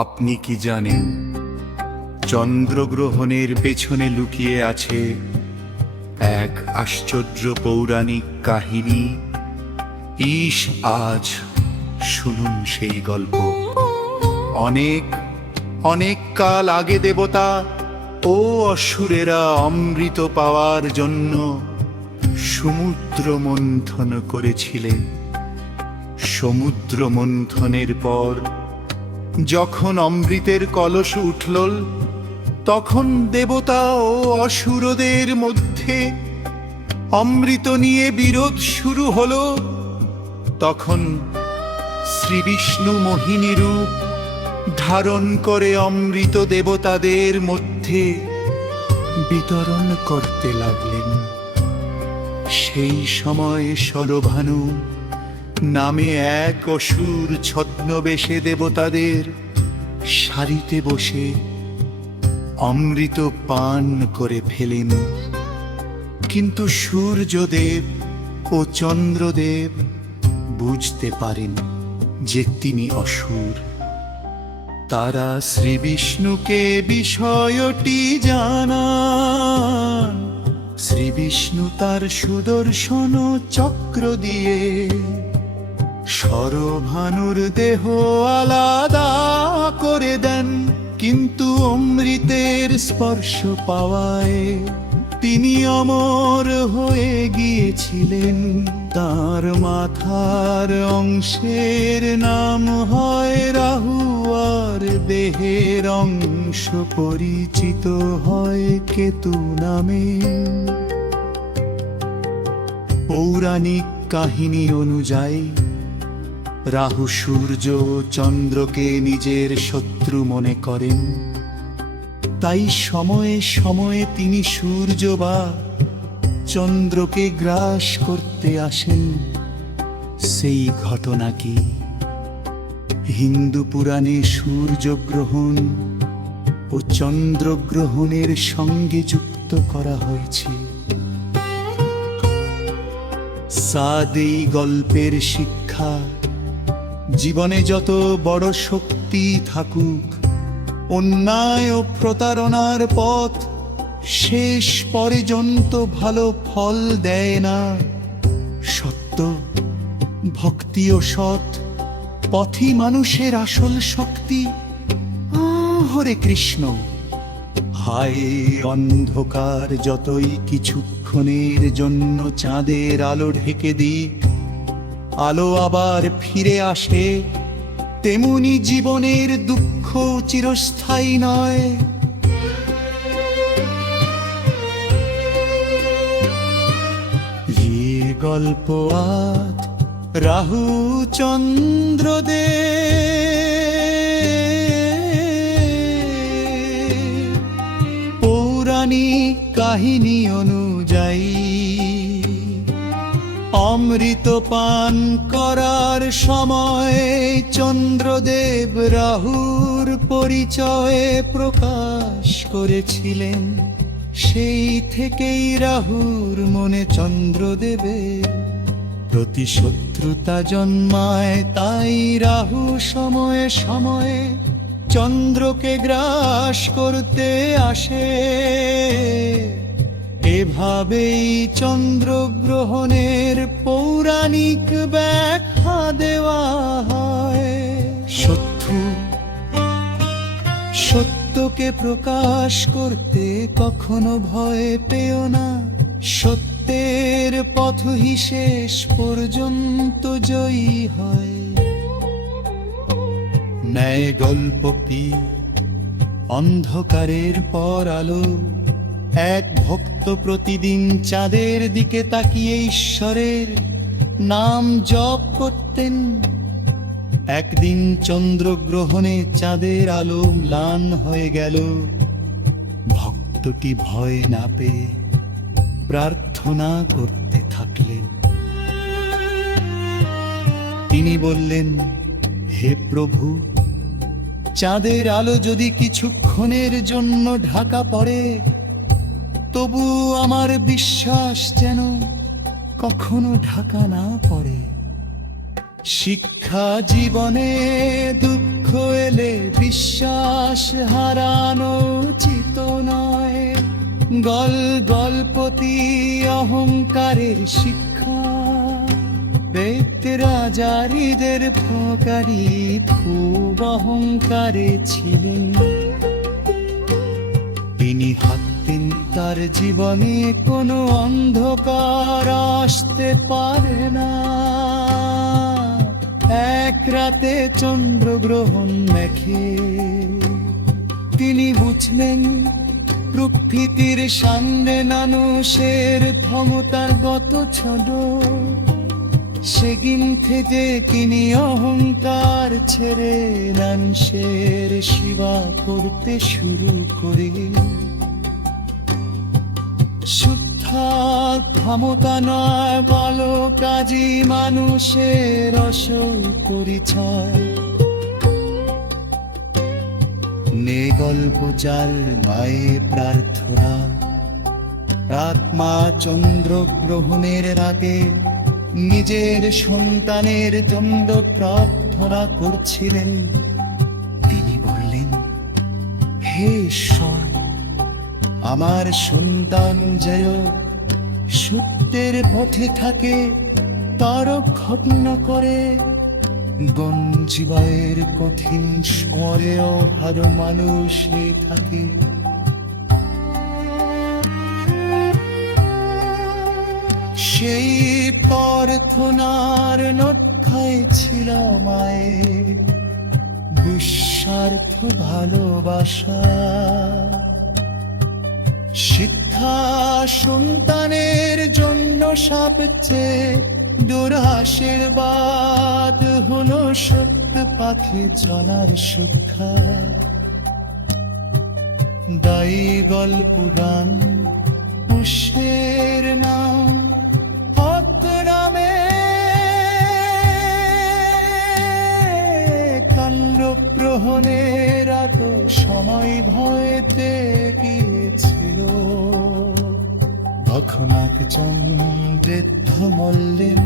আপনি কি জানেন চন্দ্রগ্রহণের পেছনে লুকিয়ে আছে এক আশ্চর্য পৌরাণিক কাহিনী? আজ শুনুন সেই গল্প। অনেক অনেক কাল আগে দেবতা ও অসুরেরা অমৃত পাওয়ার জন্য সমুদ্র মন্থন করেছিলেন। সমুদ্র মন্থনের পর যখন অমৃতের কলস উঠল, তখন দেবতা ও অসুরদের মধ্যে অমৃত নিয়ে বিরোধ শুরু হলো। তখন শ্রীবিষ্ণু মোহিনী রূপ ধারণ করে অমৃত দেবতাদের মধ্যে বিতরণ করতে লাগলেন। সেই সময় শরভানু নামে এক অসুর ছদ্মবেশে দেবতাদের সারিতে বসে অমৃত পান করে ফেলেন। কিন্তু সূর্যদেব ও চন্দ্রদেব বুঝতে পারেন যে তিনি অসুর। তারা শ্রীবিষ্ণুকে বিষয়টি জানান। শ্রীবিষ্ণু তার সুদর্শন চক্র দিয়ে শরভানুর দেহ আলাদা করে দেন। কিন্তু অমৃতের স্পর্শ পাওয়ায় তিনি অমর হয়ে গিয়েছিলেন। তার মাথার অংশের নাম হয় রাহু, আর দেহের অংশ পরিচিত হয় কেতু নামে। পৌরাণিক কাহিনী অনুযায়ী রাহু সূর্য ও চন্দ্রকে নিজের শত্রু মনে করেন। তাই সময়ে সময়ে তিনি সূর্য বা চন্দ্রকে গ্রাস করতে আসেন। সেই ঘটনা কি হিন্দু পুরাণে সূর্যগ্রহণ ও চন্দ্রগ্রহণের সঙ্গে যুক্ত করা হয়েছে। সাদেই গল্পের শিক্ষা, জীবনে যত বড় শক্তি থাকুক, অন্যায় ও প্রতারণার পথ শেষ পর্যন্ত ভালো ফল দেয় না। সত্য, ভক্তি ও সৎ পথই মানুষের আসল শক্তি। হরে কৃষ্ণ। হায় অন্ধকার যতই কিছুক্ষণের জন্য চাঁদের আলো ঢেকে দিক, আলো আবার ফিরে আসে। তেমনি জীবনের দুঃখ চিরস্থায়ী নয়। গল্প আজ রাহু চন্দ্রদেব পৌরাণিক কাহিনী অনুযায়ী অমৃত পান করার সময় চন্দ্রদেব রাহুর পরিচয় প্রকাশ করেছিলেন। সেই থেকেই রাহুর মনে চন্দ্রদেবের প্রতি শত্রুতা জন্মায়। তাই রাহু সময়ে সময়ে চন্দ্রকে গ্রাস করতে আসে। এভাবেই চন্দ্রগ্রহণের পৌরাণিক ব্যাখ্যা দেওয়া হয়। সত্যকে প্রকাশ করতে কখনো ভয় পেও না। সত্যের পথই শেষ পর্যন্ত জয়ী হয়। ন্যায় গল্প কি অন্ধকারের পর আলো। এক ভক্ত প্রতিদিন চাঁদের দিকে তাকিয়ে ঈশ্বরের নাম জপ করতেন। একদিন চন্দ্রগ্রহণে চাঁদের আলো ম্লান হয়ে গেল। ভক্তটি ভয় না পেয়ে প্রার্থনা করতে থাকলেন। তিনি বললেন, হে প্রভু, চাঁদের আলো যদি কিছুক্ষণের জন্য ঢাকা পড়ে, তবু আমার বিশ্বাস যেন কখনো ঢাকা না পড়ে। শিক্ষা জীবনে দুঃখ এলে বিশ্বাস হারানো উচিত নয়। গল্পতি অহংকারের শিক্ষা, ব্যক্তি রাজারিদের ফকারি খুব অহংকারে ছিলেন। তিনি ভাবতেন তার জীবনে কোনো অন্ধকার আসতে পারে না। এক রাতে চন্দ্রগ্রহণ দেখে তিনি বুঝলেন প্রকৃতির সামনে মানুষের ক্ষমতার গত ছোট। সেদিন থেকে তিনি অহংকার ছেড়ে মানুষের সেবা করতে শুরু করে। শুদ্ধা ক্ষমতা নয় ভালো কাজী মানুষের আসল পরিচয়। নে গল্প জাল মায়ে প্রার্থনা, আত্মা চন্দ্রগ্রহণের রাতে নিজের সন্তানের জন্য প্রার্থনা করছিলেন। তিনি বললেন, হে ঈশ্বর, আমার সন্তান যেন সত্যের পথে থাকে, তার ঘটনা করে। গঞ্জিবায়ের কঠিন স্বরেও ভালো মানুষ থাকে। সেই প্রার্থনার নক্ষায় ছিল মায়ের নিঃস্বার্থ ভালোবাসা। শিক্ষা সন্তানের জন্য সবচেয়ে দুরাশীর্বাদ হলো সত্য পাখি জানার শিক্ষা। দায়ী গল্প গান পুষ্পের নাম হক নামে কাণ্ড গ্রহণের এত সময় ভয়েতে গিয়েছিল। তখন একজন বৃদ্ধ বললেন,